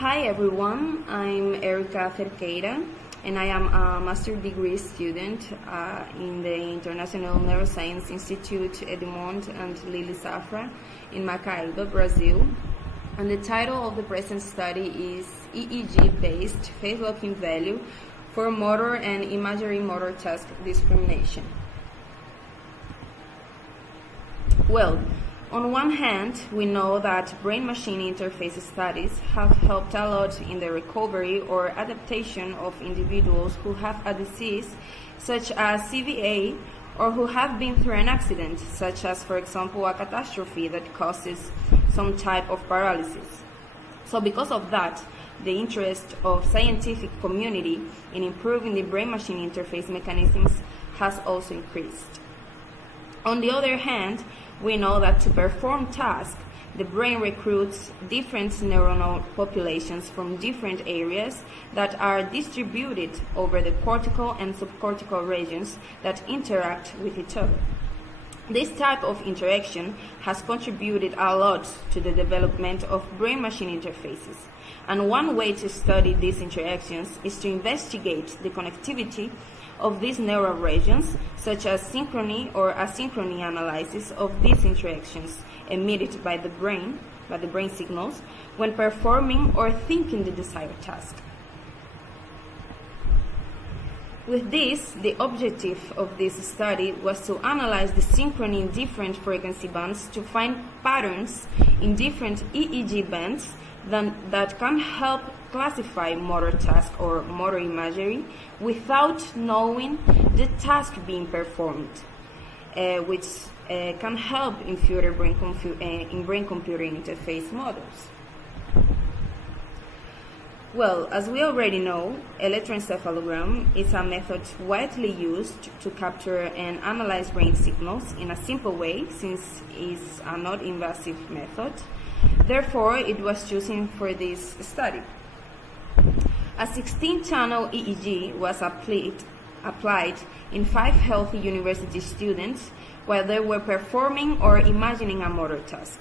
Hi everyone, I'm Erika Cerqueira and I am a master's degree student in the International Neuroscience Institute Edmond and Lili Safra in Macaíba, Brazil. And the title of the present study is EEG-based face-locking value for motor and imagery motor task discrimination. Well, on one hand, we know that brain-machine interface studies have helped a lot in the recovery or adaptation of individuals who have a disease such as CVA or who have been through an accident, such as, for example, a catastrophe that causes some type of paralysis. So because of that, the interest of scientific community in improving the brain-machine interface mechanisms has also increased. On the other hand, we know that to perform tasks, the brain recruits different neuronal populations from different areas that are distributed over the cortical and subcortical regions that interact with each other. This type of interaction has contributed a lot to the development of brain-machine interfaces, and one way to study these interactions is to investigate the connectivity of these neural regions, such as synchrony or asynchrony analysis of these interactions emitted by the brain signals, when performing or thinking the desired task. With this, the objective of this study was to analyze the synchrony in different frequency bands to find patterns in different EEG bands that can help classify motor task or motor imagery without knowing the task being performed, which can help in future brain-computer interface models. Well, as we already know, electroencephalogram is a method widely used to capture and analyze brain signals in a simple way, since it's a non-invasive method. Therefore, it was chosen for this study. A 16-channel EEG was applied in 5 healthy university students while they were performing or imagining a motor task.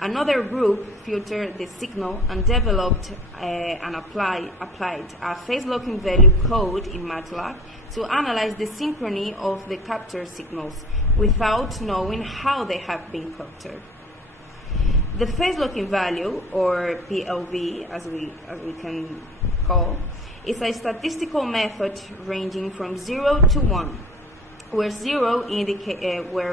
Another group filtered the signal and developed and applied a face-locking value code in MATLAB to analyze the synchrony of the captured signals without knowing how they have been captured. The face-locking value, or PLV, as we can call, is a statistical method ranging from 0 to 1, where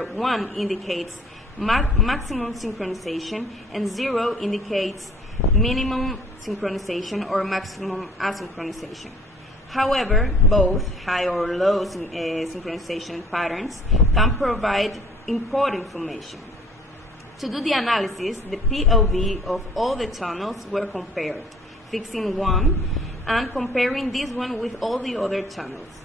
1 indicates maximum synchronization and 0 indicates minimum synchronization or maximum asynchronization. However, both high or low synchronization patterns can provide important information. To do the analysis, the PLV of all the channels were compared, fixing one and comparing this one with all the other channels.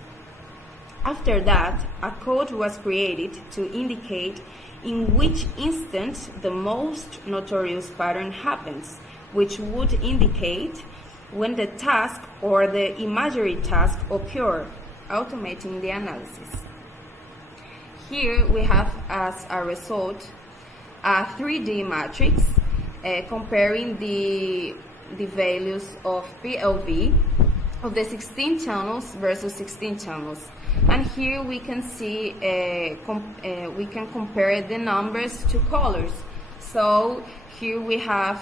After that, a code was created to indicate in which instant the most notorious pattern happens, which would indicate when the task or the imagery task occurred, automating the analysis. Here we have as a result a 3D matrix comparing the values of PLV of the 16 channels versus 16 channels. And here we can see, we can compare the numbers to colors. So here we have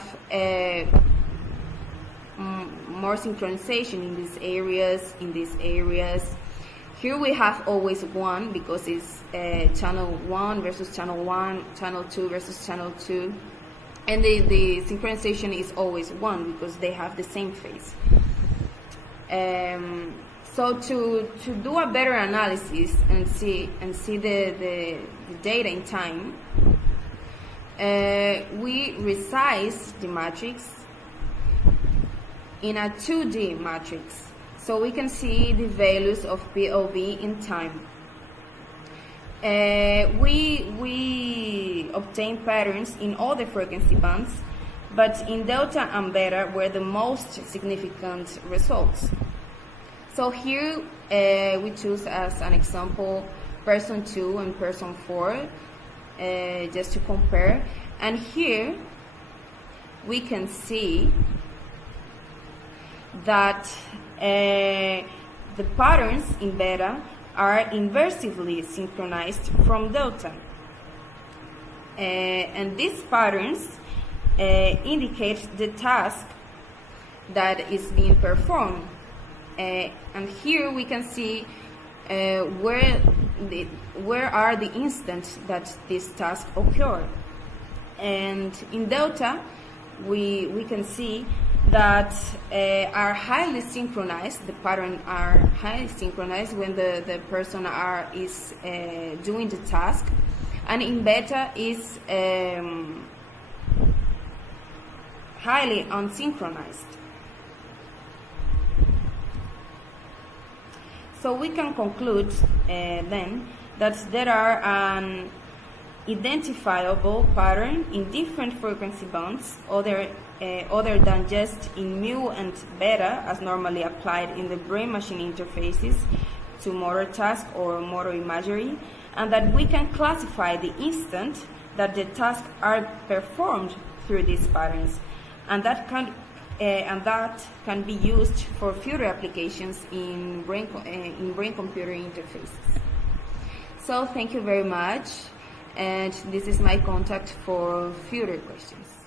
more synchronization in these areas. Here we have always 1 because it's channel 1 versus channel 1, channel 2 versus channel 2. And the synchronization is always 1 because they have the same phase. So to do a better analysis and see the data in time, we resize the matrix in a 2D matrix, so we can see the values of PLV in time. We obtain patterns in all the frequency bands, but in delta and beta were the most significant results. So here we choose as an example person 2 and person 4, just to compare. And here we can see that the patterns in beta are inversely synchronized from delta. And these patterns indicate the task that is being performed. And here we can see where are the instants that this task occurred. And in delta, we can see that are highly synchronized. The patterns are highly synchronized when the person is doing the task, and in beta is highly unsynchronized. So we can conclude then that there are an identifiable pattern in different frequency bands other than just in mu and beta as normally applied in the brain-machine interfaces to motor task or motor imagery, and that we can classify the instant that the tasks are performed through these patterns, and that can be used for future applications in brain-computer interfaces. So thank you very much, and this is my contact for future questions.